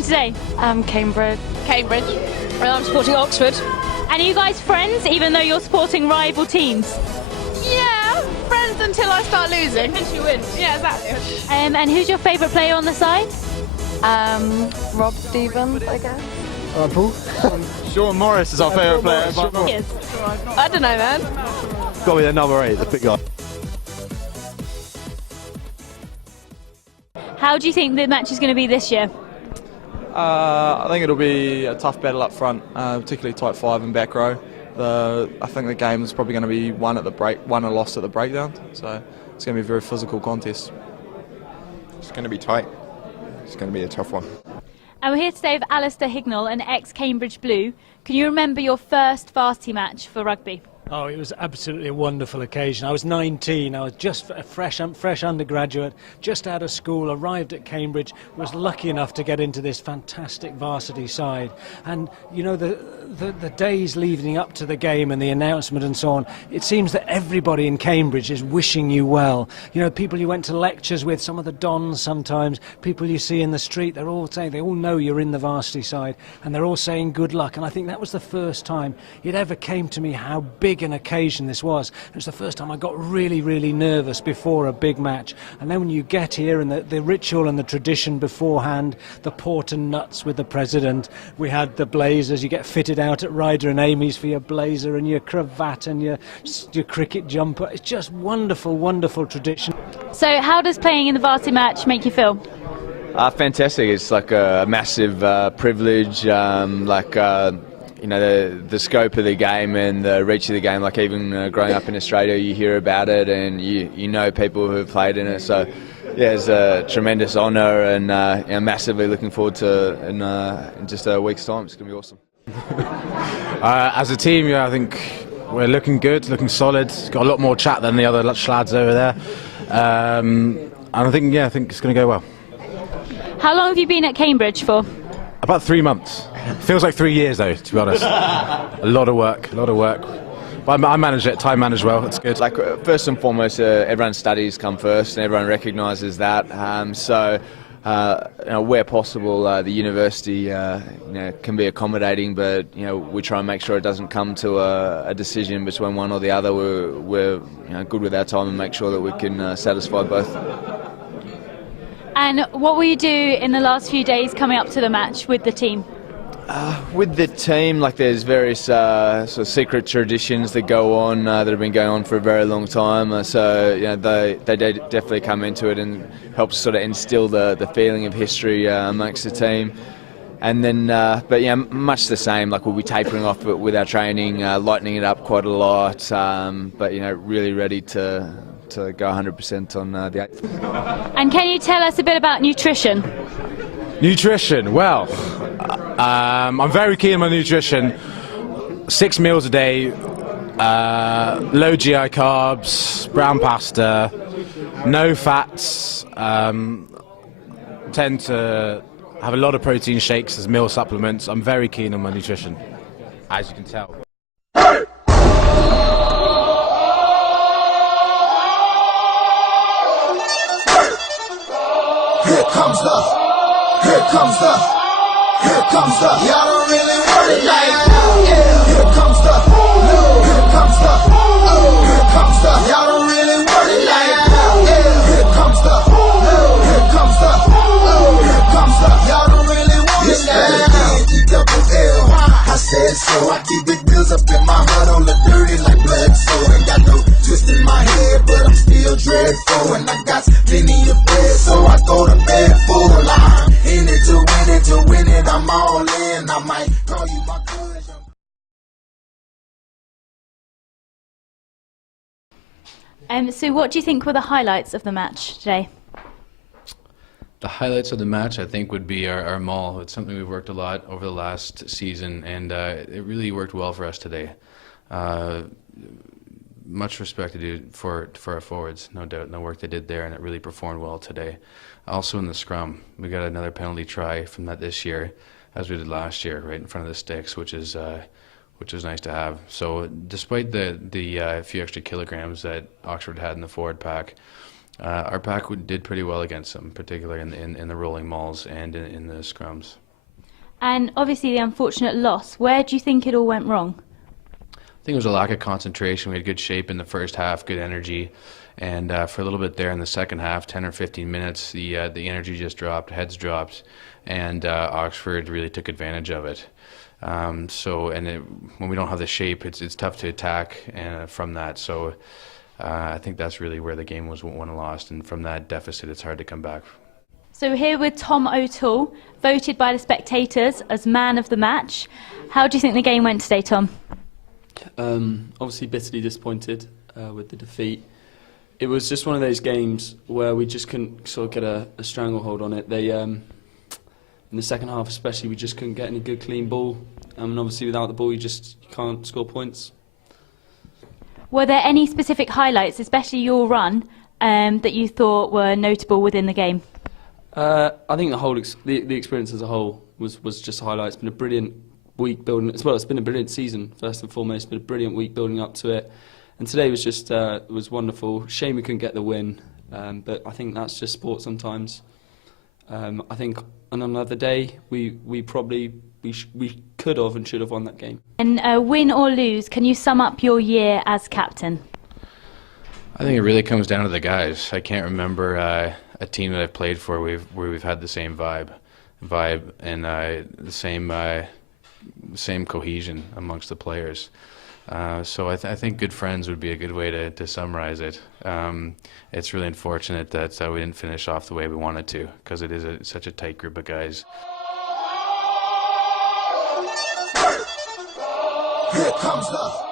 supporting today? Cambridge. Cambridge. Well, I'm supporting Oxford. And are you guys friends, even though you're supporting rival teams? Yeah, friends until I start losing. And she wins. Yeah, exactly. And who's your favourite player on the side? Rob Stevens, I guess. Paul? Sean Morris is our favourite player. Yes. I don't know, man. Got to be the number 8, the big guy. How do you think the match is going to be this year? I think it'll be a tough battle up front, particularly tight 5 and back row. I think the game is probably going to be won or lost at the breakdown, so it's going to be a very physical contest. It's going to be tight. It's going to be a tough one. And we're here today with Alistair Hignell, an ex-Cambridge Blue. Can you remember your first varsity match for rugby? Oh, it was absolutely a wonderful occasion. I was 19, I was just a fresh undergraduate, just out of school, arrived at Cambridge, was lucky enough to get into this fantastic varsity side. And, you know, the days leading up to the game and the announcement and so on, it seems that everybody in Cambridge is wishing you well. You know, people you went to lectures with, some of the dons sometimes, people you see in the street, they're all saying, they all know you're in the varsity side, and they're all saying good luck. And I think that was the first time it ever came to me how big an occasion this was. It was the first time I got really, really nervous before a big match. And then when you get here and the ritual and the tradition beforehand, the port and nuts with the president, we had the blazers, you get fitted out at Ryder and Amy's for your blazer and your cravat and your cricket jumper. It's just wonderful, wonderful tradition. So how does playing in the varsity match make you feel? Fantastic. It's like a massive privilege, you know, the scope of the game and the reach of the game. Like even growing up in Australia, you hear about it and you know people who have played in it. So yeah, it's a tremendous honour, and you know, massively looking forward to it in just a week's time. It's going to be awesome. As a team, yeah, I think we're looking good, looking solid. Got a lot more chat than the other lads over there, and I think it's going to go well. How long have you been at Cambridge for? About 3 months. Feels like 3 years though, to be honest. A lot of work. But I manage it, time managed well, it's good. Like first and foremost, everyone's studies come first, and everyone recognises that. So you know, where possible, the university you know, can be accommodating, but you know, we try and make sure it doesn't come to a decision between one or the other. We're you know, good with our time and make sure that we can satisfy both. And what will you do in the last few days coming up to the match with the team? With the team, like there's various sort of secret traditions that go on that have been going on for a very long time. So you know, they definitely come into it and help sort of instill the feeling of history amongst the team. And then, but yeah, much the same. Like we'll be tapering off with our training, lightening it up quite a lot. But you know, really ready to go 100% on the 8th. And can you tell us a bit about nutrition? Nutrition, well, I'm very keen on my nutrition. 6 meals a day, low GI carbs, brown pasta, no fats. Tend to have a lot of protein shakes as meal supplements. I'm very keen on my nutrition, as you can tell. Here comes the, y'all don't really want it like, yeah. Here comes the, y'all don't really want it like, yeah. Here comes the, y'all don't really want it like, E-double-L. I said so, I keep big bills up in my heart on the dirty like blood, so ain't got no twist in my head, but I'm still dreadful, and I got plenty of bread, so I go to bed full. I'm in it to win it, I'm all in, I might call you my cousin. So what do you think were the highlights of the match today? The highlights of the match, I think, would be our maul. It's something we've worked a lot over the last season, and it really worked well for us today. Much respect to do for our forwards, no doubt, and the work they did there, and it really performed well today. Also in the scrum, we got another penalty try from that this year, as we did last year, right in front of the sticks, which is nice to have. So despite the few extra kilograms that Oxford had in the forward pack, our pack did pretty well against them, particularly in the rolling mauls and in the scrums. And obviously the unfortunate loss. Where do you think it all went wrong? I think it was a lack of concentration. We had good shape in the first half, good energy, and for a little bit there in the second half, 10 or 15 minutes, the energy just dropped, heads dropped, and Oxford really took advantage of it. When we don't have the shape, it's tough to attack from that. So I think that's really where the game was won and lost, and from that deficit, it's hard to come back. So here with Tom O'Toole, voted by the spectators as man of the match. How do you think the game went today, Tom? Obviously bitterly disappointed with the defeat. It was just one of those games where we just couldn't sort of get a stranglehold on it. They, in the second half especially, we just couldn't get any good clean ball. And obviously without the ball you can't score points. Were there any specific highlights, especially your run, that you thought were notable within the game? I think the whole the experience as a whole was just a highlight. It's been a brilliant week building. As well, it's been a brilliant season first and foremost. It's been a brilliant week building up to it, and today was just was wonderful. Shame we couldn't get the win, but I think that's just sport sometimes. I think on another day we could have and should have won that game. And win or lose, can you sum up your year as captain? I think it really comes down to the guys. I can't remember a team that I've played for where we've had the same vibe and the same cohesion amongst the players. So I think good friends would be a good way to summarize it. It's really unfortunate that we didn't finish off the way we wanted to, because it is such a tight group of guys. Here comes the